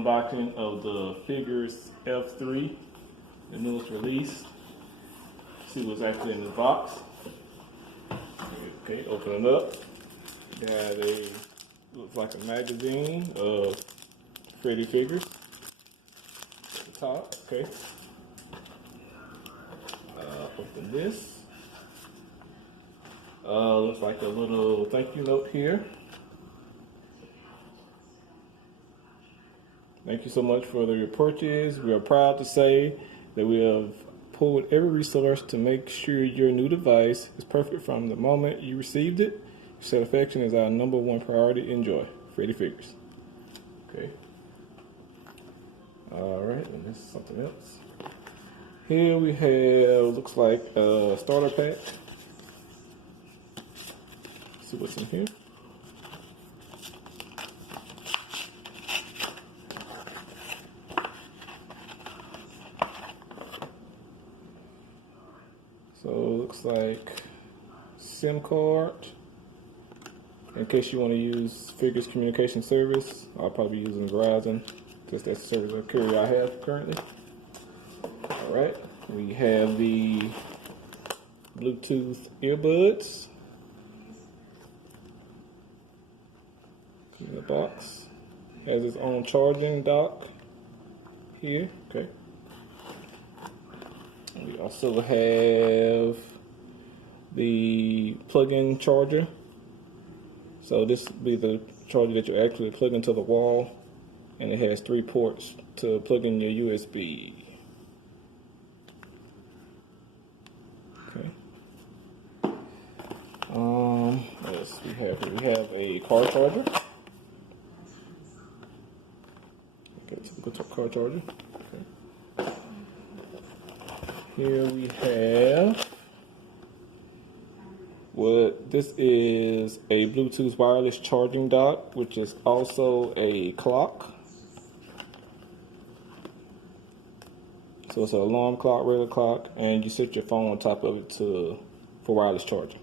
unboxing of the Figgers F3, the newest release. See what's actually in the box. Okay, open it up. Got a, looks like a magazine of Freddie Figgers at the top. Okay. Open this. Looks like a little thank you note here. Thank you so much for your purchase. We are proud to say that we have pulled every resource to make sure your new device is perfect from the moment you received it. Your satisfaction is our #1 priority. Enjoy. Freddie Figgers. Okay. Alright, and this is something else. Here we have, looks like a starter pack. Let's see what's in here. So it looks like SIM card. In case you want to use Figgers communication service, I'll probably be using Verizon because that's the service of carrier I have currently. Alright, we have the Bluetooth earbuds in the box. Has its own charging dock here. Okay. We also have the plug-in charger. So this will be the charger that you actually plug into the wall, and it has 3 ports to plug in your USB. Okay. What else we have here? We have a car charger. Okay, typical car charger. Okay. Here we have this is a Bluetooth wireless charging dock, which is also a clock. So it's an alarm clock, regular clock, and you set your phone on top of it for wireless charging.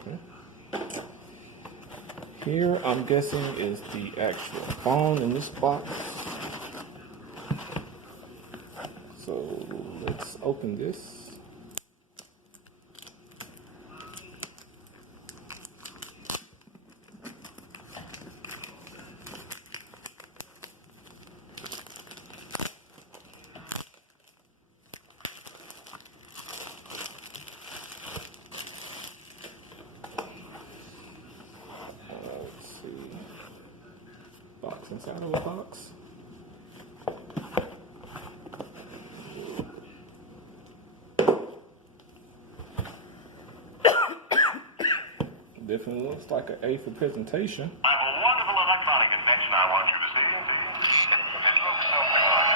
Okay. Here, I'm guessing, is the actual phone in this box. So let's open this. Let's see. Box inside of a box. Definitely looks like an A for presentation. I have a wonderful electronic invention I want you to see. It looks something like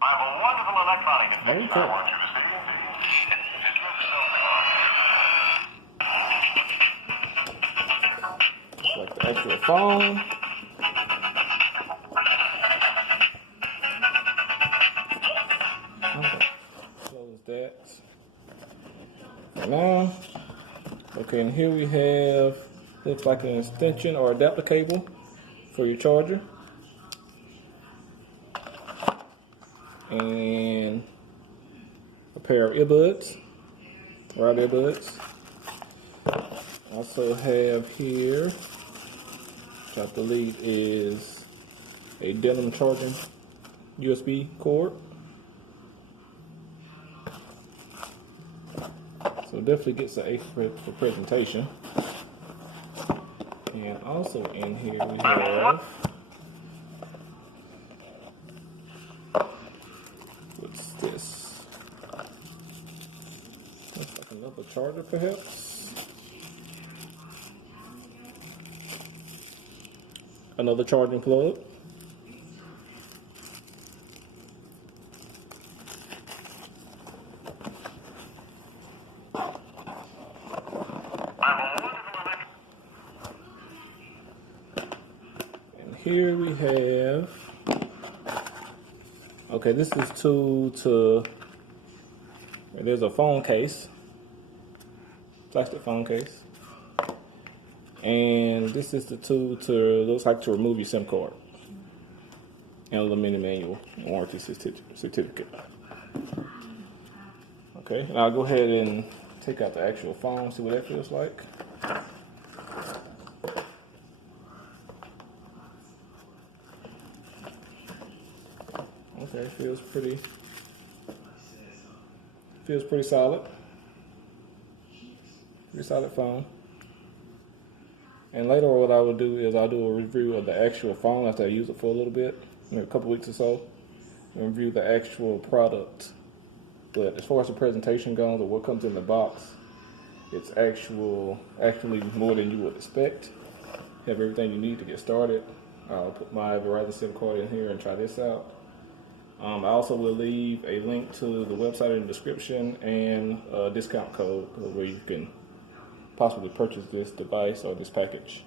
I have a wonderful electronic invention I want you to see. It looks something like Like the actual phone. Okay. Close that. Now, okay, and here we have, looks like an extension or adapter cable for your charger. And a pair of earbuds, wired earbuds. Also have here, which I believe is a denim charging USB cord. So definitely gets an A for presentation. And also in here we have, what's this? Looks like another charger perhaps. Another charging plug. And here we have, okay, this is to there's a phone case, plastic phone case. And this is the tool looks like to remove your SIM card. And a little mini manual, warranty certificate. Okay, and I'll go ahead and take out the actual phone, see what that feels like. Okay, feels pretty solid. Pretty solid phone. And later what I will do is I'll do a review of the actual phone after I use it for a little bit, maybe a couple weeks or so, and review the actual product. But as far as the presentation goes or what comes in the box, it's actually more than you would expect. Have everything you need to get started. I'll put my Verizon SIM card in here and try this out. I also will leave a link to the website in the description and a discount code where you can possibly purchase this device or this package.